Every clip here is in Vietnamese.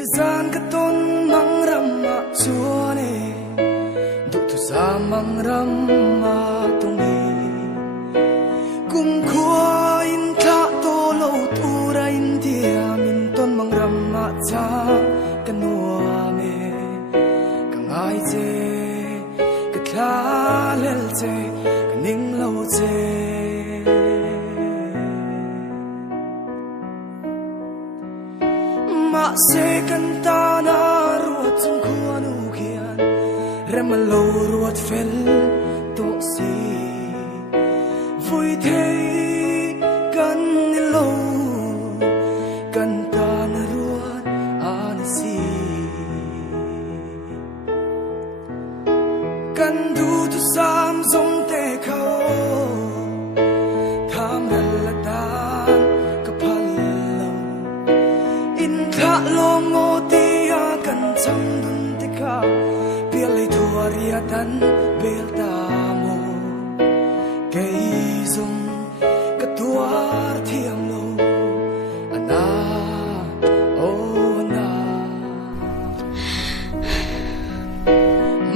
Nizan katon mangrama suane Dutu sa mangrama tungi Kum khua in tha to lo tura in dia min ton mangrama cha kanua me kangai je katla lel je kaning lo je Ma se canta na ruat chung khuan u khian remalo ruat fel to si vui thei kan ni lo canta na ruat an si kan du tu sam song te khao tham la tan ka phal lo in tha lo ngo ti a kan cham dun te kha pial lai thua ria tan bel ta mo kei zum ka tuar thiam lo ana o na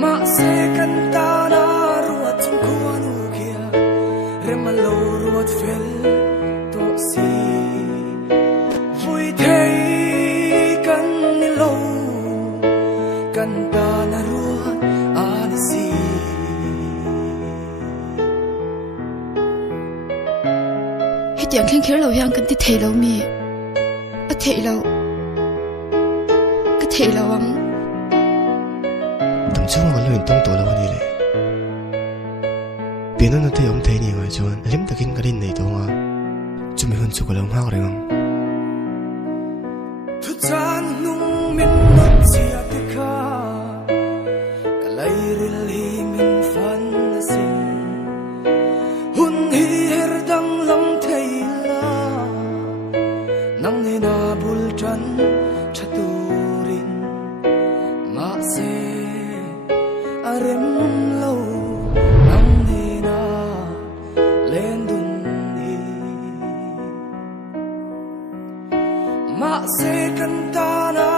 ma se kan ta na ruat chung khuan u kia remalo ruat fel to si vui thei kan ni lo kan ta na ruat an si hết tiếng khen khéo lâu yang kan ti thei lo mi a thei lo ka thei lo ang tầm chung mà luyện tông tổ là vấn đề lệ biến nó thấy ông thấy nhiều người chuan liếm ta kinh cái đinh này thôi mà chúng mình hơn chụp cái lòng hao rồi không thu chan nung min not chia te kha ka lai ril hi min fan na sin hun hi her dang lam thei la nang ne na bul chan chaturin ma se arem lo nang ne na len dun hi ma se canta na